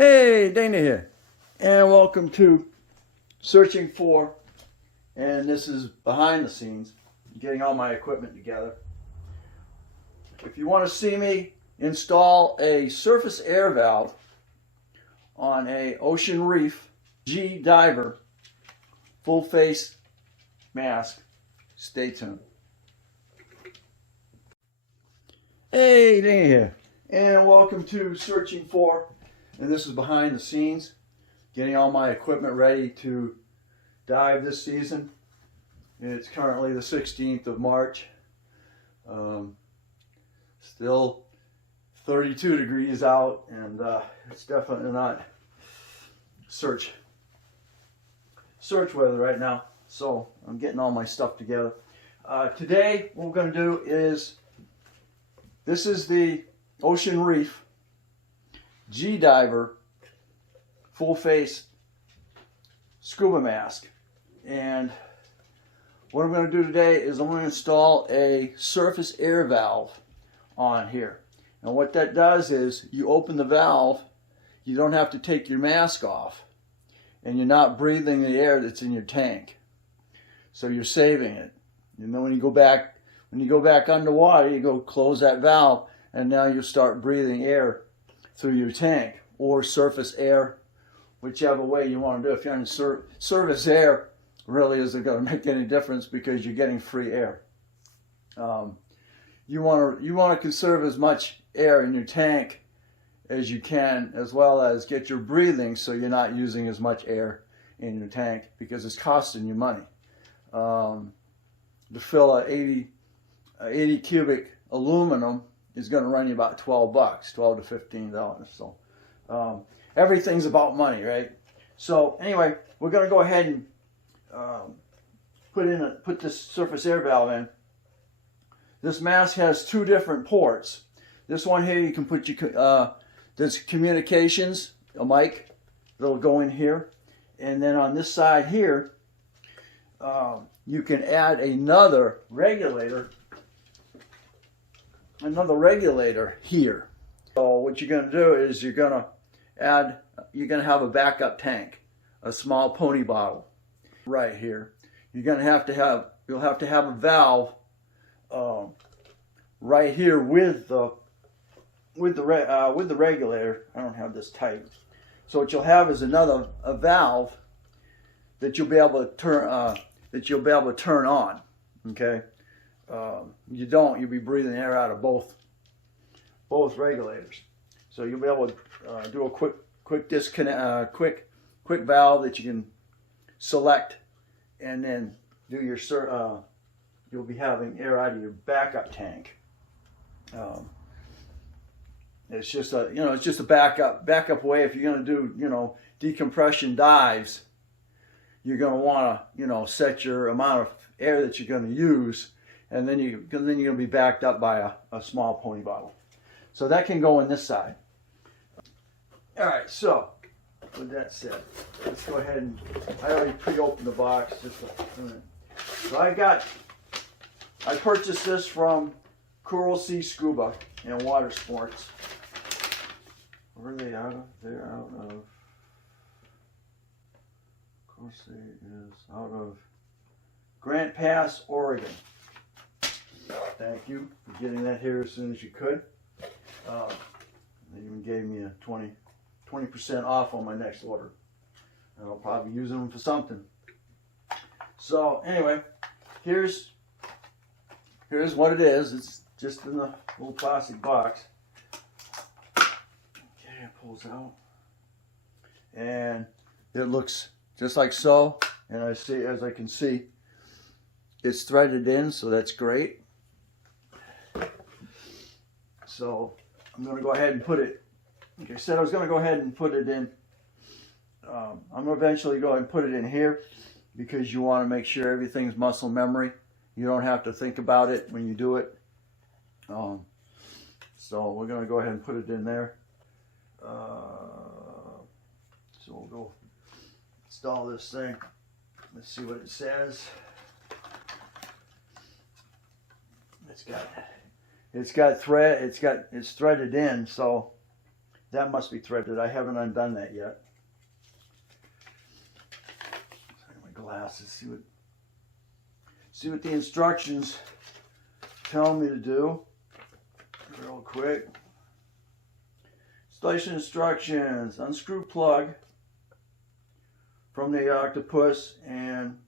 Hey, Dana here, and welcome to Searching For, and this is behind the scenes, getting all my equipment together. If you want to see me install a surface air valve on a Ocean Reef G diver full face mask, stay tuned. Hey, Dana here, and welcome to Searching For. And this is behind the scenes, getting all my equipment ready to dive this season. It's currently the 16th of March. Still 32 degrees out, and it's definitely not search weather right now. So I'm getting all my stuff together. Today, what we're going to do is, this is the Ocean Reef G diver full face scuba mask, and what I'm going to do today is I'm going to install a surface air valve on here. And what that does is you open the valve, you don't have to take your mask off, and you're not breathing the air that's in your tank, so you're saving it. And then when you go back underwater, you go close that valve, and now you start breathing air through your tank, or surface air, whichever way you want to do it. If you're in surface air, really isn't going to make any difference because you're getting free air. You want to conserve as much air in your tank as you can, as well as get your breathing so you're not using as much air in your tank, because it's costing you money. To fill a 80 cubic aluminum is going to run you about $12, $12 to $15. So everything's about money, right? So anyway, we're going to go ahead and put this surface air valve in. This mask has two different ports. This one here, you can put your there's communications, a mic that'll go in here, and then on this side here, you can add another regulator here. So what you're going to do is you're going to have a backup tank, a small pony bottle right here. You'll have to have a valve right here with the regulator. I don't have this tight. So what you'll have is a valve that you'll be able to turn on. Okay. You'll be breathing air out of both regulators. So you'll be able to do a quick disconnect, quick valve that you can select, and then do your you'll be having air out of your backup tank. It's just a backup way. If you're going to do decompression dives, you're going to want to set your amount of air that you're going to use, and then you're going to be backed up by a small pony bottle. So that can go in this side. All right, so with that said, let's go ahead and, I already pre-opened the box just a minute. So I purchased this from Coral Sea Scuba and Water Sports. Where are they out of? They're out of, of course it is out of Grant Pass, Oregon. Thank you for getting that here as soon as you could. They even gave me a 20% off on my next order. And I'll probably use them for something. So anyway, here's what it is. It's just in the little plastic box. Okay, it pulls out. And it looks just like so. And as I can see, it's threaded in, so that's great. So I'm going to go ahead and put it, like I said, I was going to go ahead and put it in. I'm going to eventually go ahead and put it in here, because you want to make sure everything's muscle memory. You don't have to think about it when you do it. So we're going to go ahead and put it in there. So we'll go install this thing. Let's see what it says. It's got thread. It's threaded in, so That must be threaded. I haven't undone that yet. My glasses. See what the instructions tell me to do. Real quick. Installation instructions. Unscrew plug from the octopus and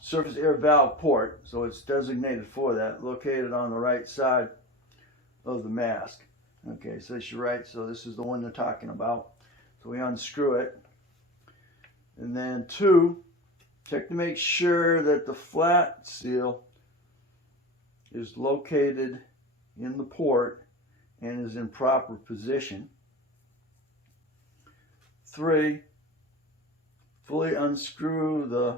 surface air valve port, so it's designated for that, located on the right side of the mask. Okay, so that's your right, so this is the one they're talking about. So we unscrew it. And then 2, check to make sure that the flat seal is located in the port and is in proper position. 3, fully unscrew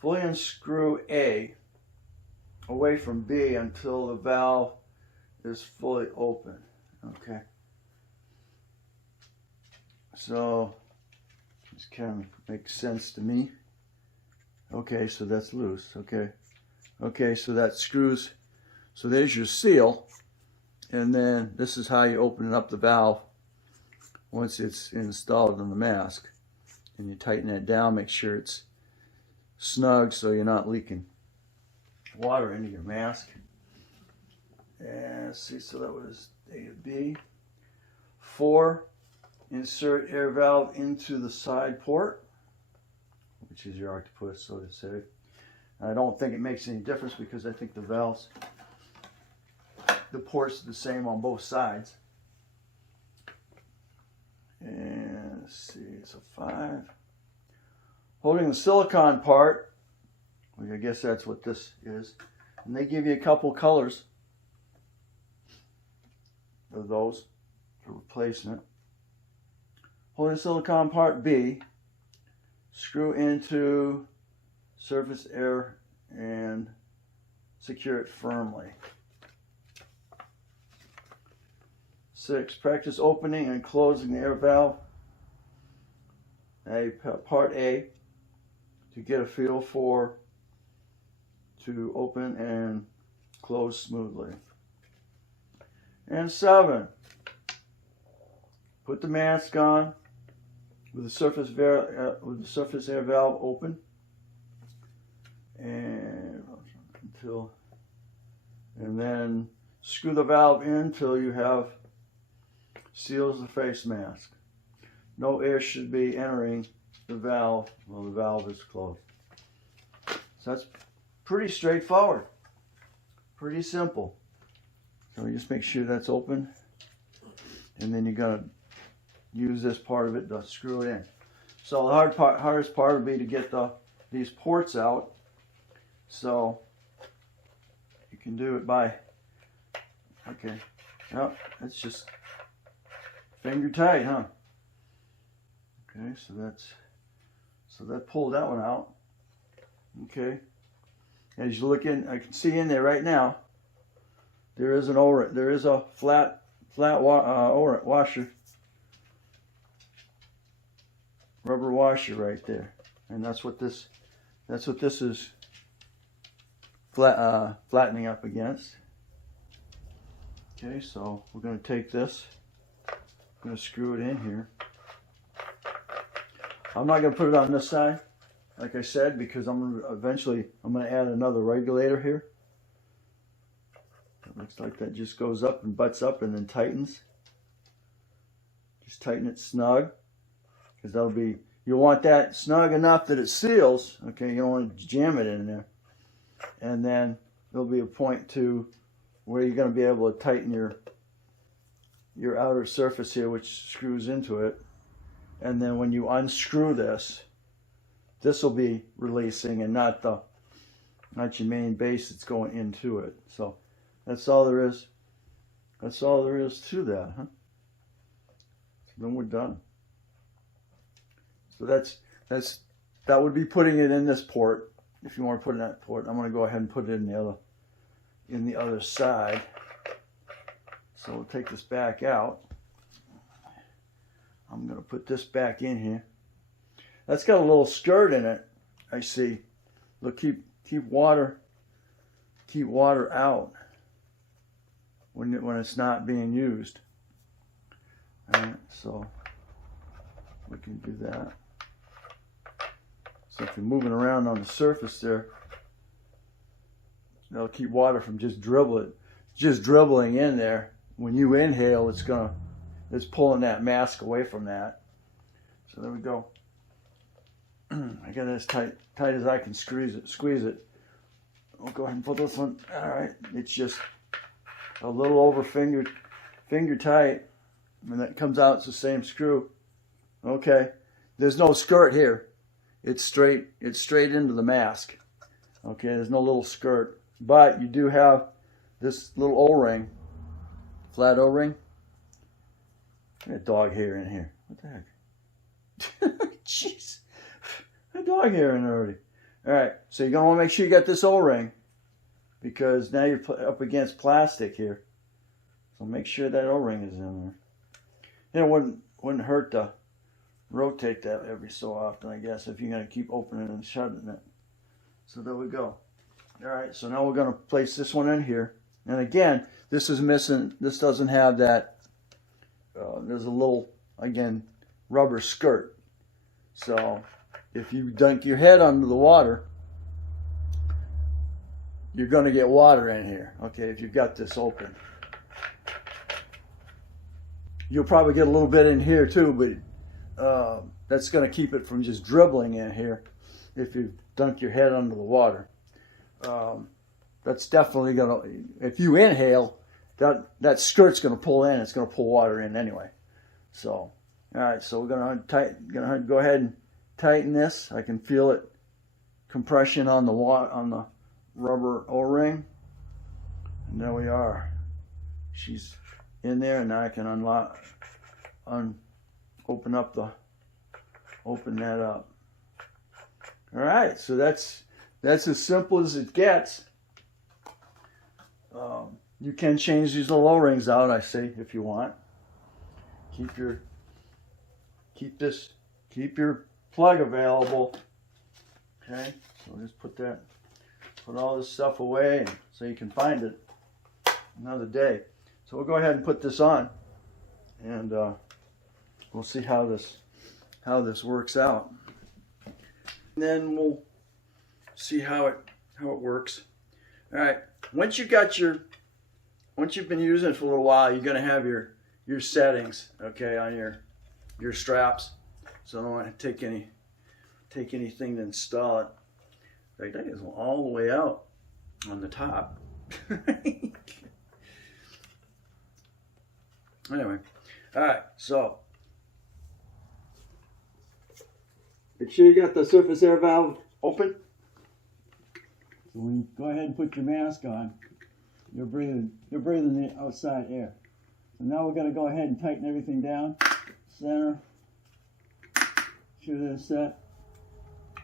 fully unscrew A away from B until the valve is fully open. Okay. So this kind of makes sense to me. Okay, so that's loose. Okay. Okay, so that screws. So there's your seal. And then this is how you open up the valve once it's installed in the mask. And you tighten it down, make sure it's snug so you're not leaking water into your mask. And let's see, so that was A to B. 4, insert air valve into the side port, which is your octopus, so to say. And I don't think it makes any difference because I think the valves, the ports are the same on both sides. And let's see, so 5. Holding the silicone part, well, I guess that's what this is. And they give you a couple colors of those for replacing it. Holding the silicone part B, screw into surface air and secure it firmly. 6, practice opening and closing the air valve, part A, to get a feel for to open and close smoothly. And 7, put the mask on with the surface air valve open and then screw the valve in until you have seals the face mask. No air should be entering the valve while the valve is closed. So that's pretty straightforward, pretty simple. So you just make sure that's open, and then you're gonna use this part of it to screw it in. So the hardest part would be to get these ports out. So you can do it by, okay, yep, it's just finger tight, huh? Okay, so that pulled that one out. Okay, as you look in, I can see in there right now. There is a flat washer, rubber washer right there, and that's what this is flattening up against. Okay, so we're going to take this, I'm going to screw it in here. I'm not going to put it on this side, like I said, because I'm going to add another regulator here. It looks like that just goes up and butts up and then tightens. Just tighten it snug, because you'll want that snug enough that it seals. Okay, you don't want to jam it in there. And then there'll be a point to where you're going to be able to tighten your outer surface here, which screws into it. And then when you unscrew this will be releasing, and not your main base that's going into it. So that's all there is. That's all there is to that, huh? Then we're done. So that would be putting it in this port. If you want to put it in that port, I'm going to go ahead and put it in the other side. So we'll take this back out. I'm going to put this back in here. That's got a little skirt in it, I see. Look, keep water out. when it's not being used. Alright, so we can do that. So if you're moving around on the surface there, that'll keep water from just dribbling in there. When you inhale, it's pulling that mask away from that. So there we go. I got it as tight as I can squeeze it. I'll go ahead and put this one. All right, it's just a little over finger tight, and that comes out. It's the same screw. Okay, there's no skirt here. It's straight into the mask. Okay, there's no little skirt, but you do have this little O-ring, flat O-ring. Got a dog hair in here. What the heck? Jeez, a dog hair in there already. All right, so you're gonna want to make sure you got this O-ring, because now you're up against plastic here. So make sure that O-ring is in there. It wouldn't hurt to rotate that every so often, I guess, if you're gonna keep opening and shutting it. So there we go. All right, so now we're gonna place this one in here. And again, this is missing. This doesn't have that. There's a little, again, rubber skirt. So if you dunk your head under the water, you're going to get water in here, okay, if you've got this open. You'll probably get a little bit in here too, but that's going to keep it from just dribbling in here if you dunk your head under the water. That's definitely going to, if you inhale, that skirt's going to pull in. It's going to pull water in anyway. So, all right, so we're going to go ahead and tighten this. I can feel it compression on the rubber O-ring, and there we are. She's in there, and now I can open that up. All right, so that's as simple as it gets. You can change these little O-rings out, I say, if you want. Keep your plug available. Okay, so just put all this stuff away so you can find it another day. So we'll go ahead and put this on, and we'll see how this works out. And then we'll see how it works. All right, once you've been using it for a little while, you're going to have your settings, okay, on your straps. So I don't want to take anything to install it. In fact, that is all the way out on the top. Anyway, all right, so make sure you got the surface air valve open. So when you go ahead and put your mask on, you're breathing the outside air. So now we're going to go ahead and tighten everything down. Center. Sure that it's set.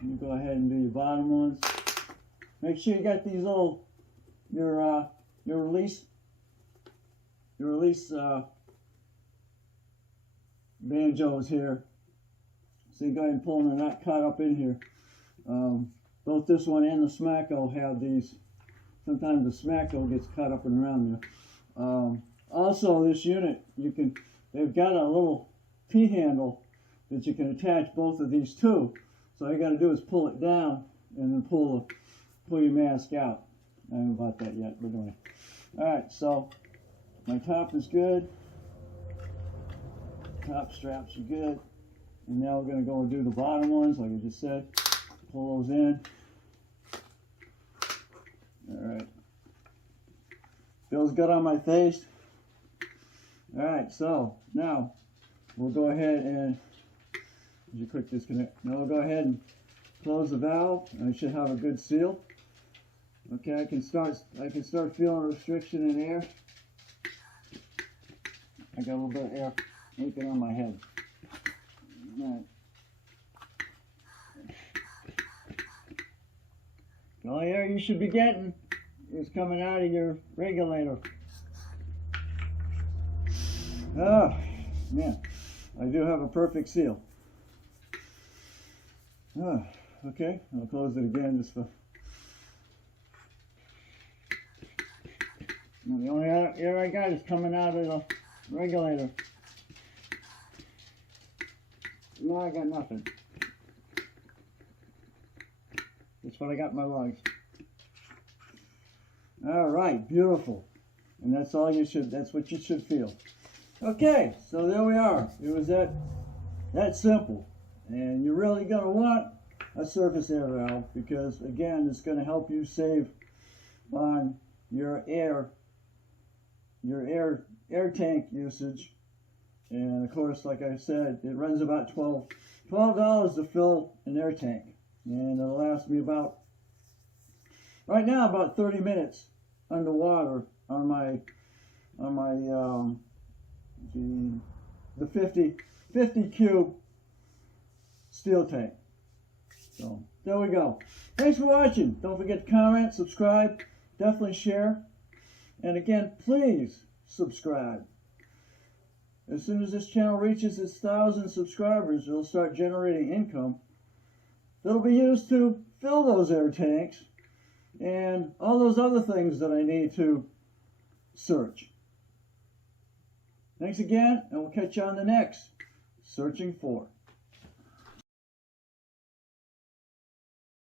You go ahead and do your bottom ones. Make sure you got these little your release banjos here. So you go ahead and pull them. They're not caught up in here. Both this one and the Smacko have these. Sometimes the Smacko gets caught up and around there. Also, this unit, they've got a little P-handle that you can attach both of these to. So all you got to do is pull it down and then pull your mask out. I haven't bought that yet. We're doing it. All right, so my top is good. Top straps are good. And now we're going to go and do the bottom ones, like I just said. Pull those in. All right. Feels good on my face. All right, so now we'll go ahead and you click disconnect. Now we'll go ahead and close the valve, and I should have a good seal. Okay, I can start feeling restriction in air. I got a little bit of air leaking on my head. All right. The only air you should be getting is coming out of your regulator. Oh, man, I do have a perfect seal. Oh, okay, I'll close it again just for... And the only air I got is coming out of the regulator. No, I got nothing. That's what I got in my lungs. All right, beautiful. And that's all you should, that's what you should feel. Okay, so there we are. It was that simple. And you're really going to want a surface air valve because, again, it's going to help you save on your air tank usage. And of course, like I said, it runs about $12 to fill an air tank. And it'll last me about, right now, about 30 minutes underwater on my the 50 cube steel tank. So there we go. Thanks for watching. Don't forget to comment, subscribe, definitely share, and again, please subscribe. As soon as this channel reaches its 1,000 subscribers, it'll start generating income that'll be used to fill those air tanks and all those other things that I need to search. Thanks again, and we'll catch you on the next Searching For.